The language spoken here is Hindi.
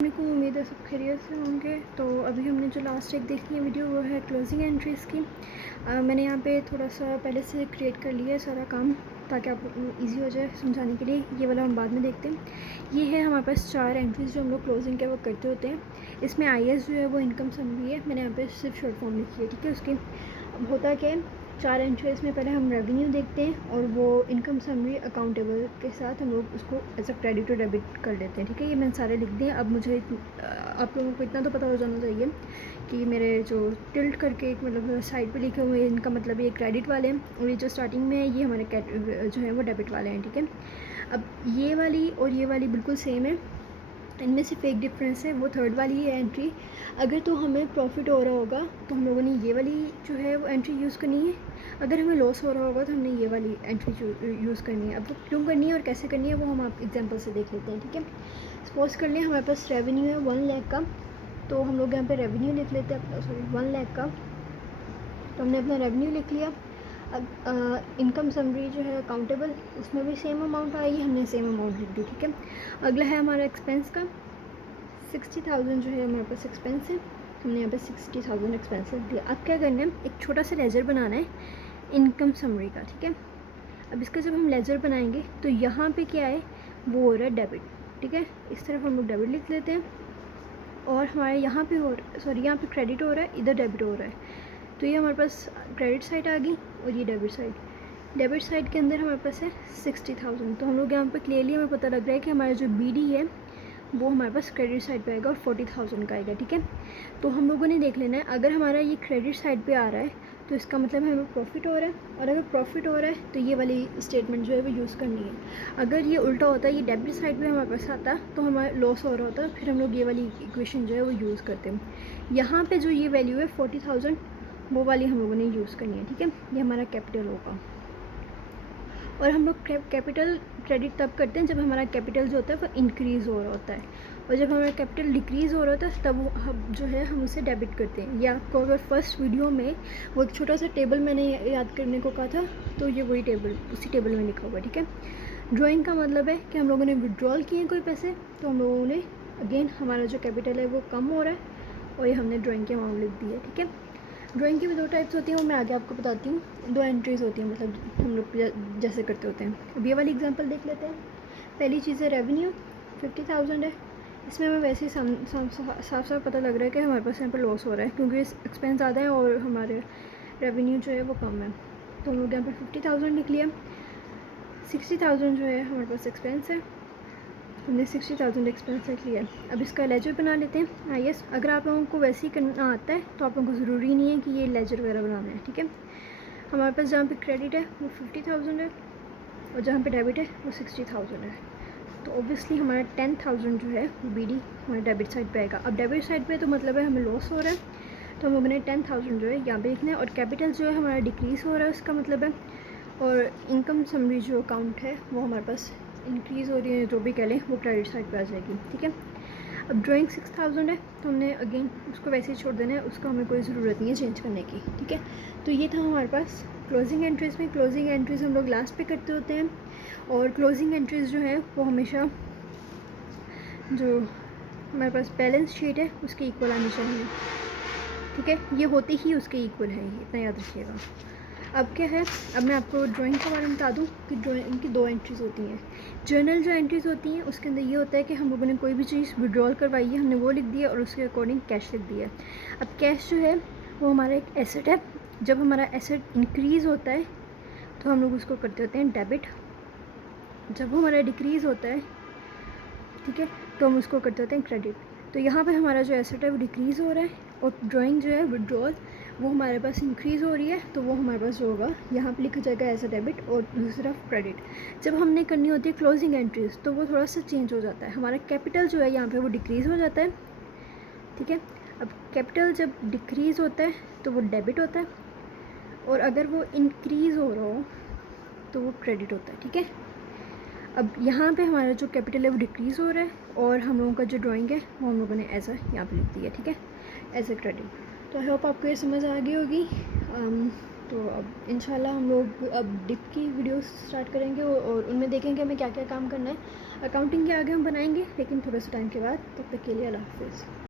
मेरे को उम्मीद है सब खैरियत से होंगे। तो अभी हमने जो लास्ट एक देखी है वीडियो वो है क्लोजिंग एंट्रीज़ की। मैंने यहाँ पे थोड़ा सा पहले से क्रिएट कर लिया है सारा काम ताकि आप इजी हो जाए समझाने के लिए। ये वाला हम बाद में देखते हैं। ये है हमारे पास 4 एंट्रीज़ जो हम लोग क्लोजिंग के वक्त करते होते हैं। इसमें IS जो है वो इनकम समरी है। मैंने यहाँ पे सिर्फ शॉर्ट फॉर्म लिखी है, ठीक है। उसकी अब होता क्या है, 4 एंट्रीज़ में पहले हम रेवेन्यू देखते हैं और वो इनकम समरी अकाउंटेबल के साथ हम लोग उसको एज अ क्रेडिट और डेबिट कर लेते हैं, ठीक है। ये मैंने सारे लिख दिए। अब मुझे आप लोगों को इतना तो पता हो जाना चाहिए कि मेरे जो टिल्ट करके एक मतलब साइड पे लिखे हुए हैं इनका मतलब ये क्रेडिट वाले हैं और ये जो स्टार्टिंग में है ये हमारे जो है वो डेबिट वाले हैं, ठीक है। अब ये वाली और ये वाली बिल्कुल सेम है, इनमें सिर्फ एक डिफरेंस है, वो थर्ड वाली है एंट्री। अगर तो हमें प्रॉफिट हो रहा होगा तो हम लोगों ने ये वाली जो है वो एंट्री यूज़ करनी है। अगर हमें लॉस हो रहा होगा तो हमने ये वाली एंट्री यूज़ करनी है। अब वो क्यों करनी है और कैसे करनी है वो हम आप एग्जांपल से देख लेते हैं, ठीक है। सपोज कर लें हमारे पास रेवेन्यू है 1 लाख का, तो हम लोग यहाँ पे रेवेन्यू लिख लेते हैं अपना, सॉरी 1 लाख का, तो हमने अपना रेवेन्यू लिख लिया। अब इनकम समरी जो है अकाउंटेबल उसमें भी सेम अमाउंट आएगी, हमने सेम अमाउंट लिख दी, ठीक है। अगला है हमारा एक्सपेंस का 60,000 जो है हमारे पास एक्सपेंस है, हमने यहाँ पे 60,000 एक्सपेंस लिख दिया। अब क्या करना है, एक छोटा सा लेजर बनाना है इनकम समरी का, ठीक है। अब इसका जब हम लेजर बनाएंगे तो यहाँ पे क्या है, वो हो रहा है डेबिट, ठीक है। इस तरफ हम लोग डेबिट लिख लेते हैं और हमारे यहाँ पे यहाँ पे क्रेडिट हो रहा है, इधर डेबिट हो रहा है। तो ये हमारे पास क्रेडिट साइड आ गई और ये डेबिट साइड के अंदर हमारे पास है 60,000। तो हम लोग यहाँ पे क्लियरली हमें पता लग रहा है कि हमारा जो BD है वो हमारे पास क्रेडिट साइड पे आएगा और 40,000 का आएगा, ठीक है। तो हम लोगों ने देख लेना है, अगर हमारा ये क्रेडिट साइड पे आ रहा है तो इसका मतलब हमें प्रॉफिट हो रहा है, और अगर प्रॉफिट हो रहा है तो ये वाली स्टेटमेंट जो है वो यूज़ करनी है। अगर ये उल्टा होता है, ये डेबिट साइड पे हमारे पास आता तो हमारा लॉस हो रहा होता, फिर हम लोग ये वाली इक्वेशन जो है वो यूज़ करते हैं। यहाँ पे जो ये वैल्यू है 40,000 वो वाली हम लोगों ने यूज़ करनी है, ठीक है। ये हमारा कैपिटल होगा। और हम लोग कैपिटल क्रेडिट तब करते हैं जब हमारा कैपिटल जो होता है वो इंक्रीज़ हो रहा होता है, और जब हमारा कैपिटल डिक्रीज़ हो रहा होता है तब हम जो है हम उसे डेबिट करते हैं। या आपको अगर फर्स्ट वीडियो में वो एक छोटा सा टेबल मैंने याद करने को कहा था, तो ये वही टेबल उसी टेबल में लिखा हुआ है, ठीक है। ड्राइंग का मतलब है कि हम लोगों ने विड्रॉल किए कोई पैसे, तो हम लोगों ने अगेन हमारा जो कैपिटल है वो कम हो रहा है और ये हमने ड्राइंग की अमाउंट लिख दी है, ठीक है। ड्राइंग की भी 2 टाइप्स होती हैं, वो मैं आगे आपको बताती हूँ। 2 एंट्रीज़ होती हैं, मतलब हम लोग जैसे करते होते हैं। अब ये वाली एग्जांपल देख लेते हैं। पहली चीज़ है रेवेन्यू 50,000 है। इसमें हमें वैसे ही साफ साफ पता लग रहा है कि हमारे पास यहाँ पर लॉस हो रहा है क्योंकि एक्सपेंस ज़्यादा है और हमारे रेवेन्यू जो है वो कम है। तो हम लोग यहाँ पर 50,000 लिख लिया। 60,000 जो है हमारे पास एक्सपेंस है, हमने 60,000 एक्सपेंस लिख लिया। अब इसका लेजर बना लेते हैं IS। अगर आप लोगों को वैसे ही करना आता है तो आप लोगों को ज़रूरी नहीं है कि ये लेजर वगैरह बनाना है, ठीक है। हमारे पास जहाँ पे क्रेडिट है वो 50,000 है और जहाँ पे डेबिट है वो 60,000 है। तो ऑब्वियसली हमारा 10,000 जो है वो BD हमारे डेबिट साइड पे आएगा। अब डेबिट साइड पे तो मतलब है हमें लॉस हो रहा है, तो हम लोगों ने 10,000 जो है यहाँ पे लिखना है, और कैपिटल जो है हमारा डिक्रीज़ हो रहा है उसका मतलब है, और इनकम समरी जो अकाउंट है वो हमारे पास इंक्रीज़ हो रही है, जो भी कह लें वो क्रेडिट साइड पे आ जाएगी, ठीक है। अब ड्राइंग 6,000 है तो हमने अगेन उसको वैसे ही छोड़ देना है, उसका हमें कोई ज़रूरत नहीं है चेंज करने की, ठीक है। तो ये था हमारे पास क्लोजिंग एंट्रीज़ में। क्लोजिंग एंट्रीज़ हम लोग लास्ट पे करते होते हैं, और क्लोजिंग एंट्रीज़ जो है वो हमेशा जो हमारे पास बैलेंस शीट है उसके इक्वल आनी चाहिए, ठीक है। ये होते ही उसके इक्वल है, ये इतना याद रखिएगा। अब क्या है, अब मैं आपको ड्राइंग के बारे में बता दूं कि ड्राइंग की 2 एंट्रीज़ होती हैं। जर्नल जो एंट्रीज़ होती हैं उसके अंदर ये होता है कि हम लोगों ने कोई भी चीज़ विड्रॉल करवाई है, हमने वो लिख दिया और उसके अकॉर्डिंग कैश लिख दिया। अब कैश जो है वो हमारा एक एसेट है। जब हमारा एसेट इंक्रीज़ होता है तो हम लोग उसको करते होते हैं डेबिट, जब वो हमारा डिक्रीज़ होता है, ठीक है, तो हम उसको करते होते हैं क्रेडिट। तो यहाँ पे हमारा जो एसेट है वो डिक्रीज़ हो रहा है, और ड्राइंग जो है विड्रॉल वो हमारे पास इंक्रीज़ हो रही है, तो वो हमारे पास जो होगा यहाँ पे लिखा जाएगा एज अ डेबिट और दूसरी तरफ क्रेडिट। जब हमने करनी होती है क्लोजिंग एंट्रीज तो वो थोड़ा सा चेंज हो जाता है, हमारा कैपिटल जो है यहाँ पे वो डिक्रीज़ हो जाता है, ठीक है। अब कैपिटल जब डिक्रीज़ होता है तो वो डेबिट होता है, और अगर वो इंक्रीज़ हो रहा हो तो वो क्रेडिट होता है, ठीक है। अब यहाँ पे हमारा जो कैपिटल है वो डिक्रीज़ हो रहा है, और हम लोगों का जो ड्राइंग है वो हम लोगों ने ऐसा यहाँ पे लिख दिया, ठीक है, एज ए क्रेडिट। तो आई होप आपको ये समझ आ गई होगी। तो अब इंशाल्लाह हम लोग अब डिप की वीडियोस स्टार्ट करेंगे और उनमें देखेंगे हमें क्या क्या काम करना है। अकाउंटिंग के आगे हम बनाएंगे, लेकिन थोड़े से टाइम के बाद। तब तक के लिए अल्लाह हाफ़िज़।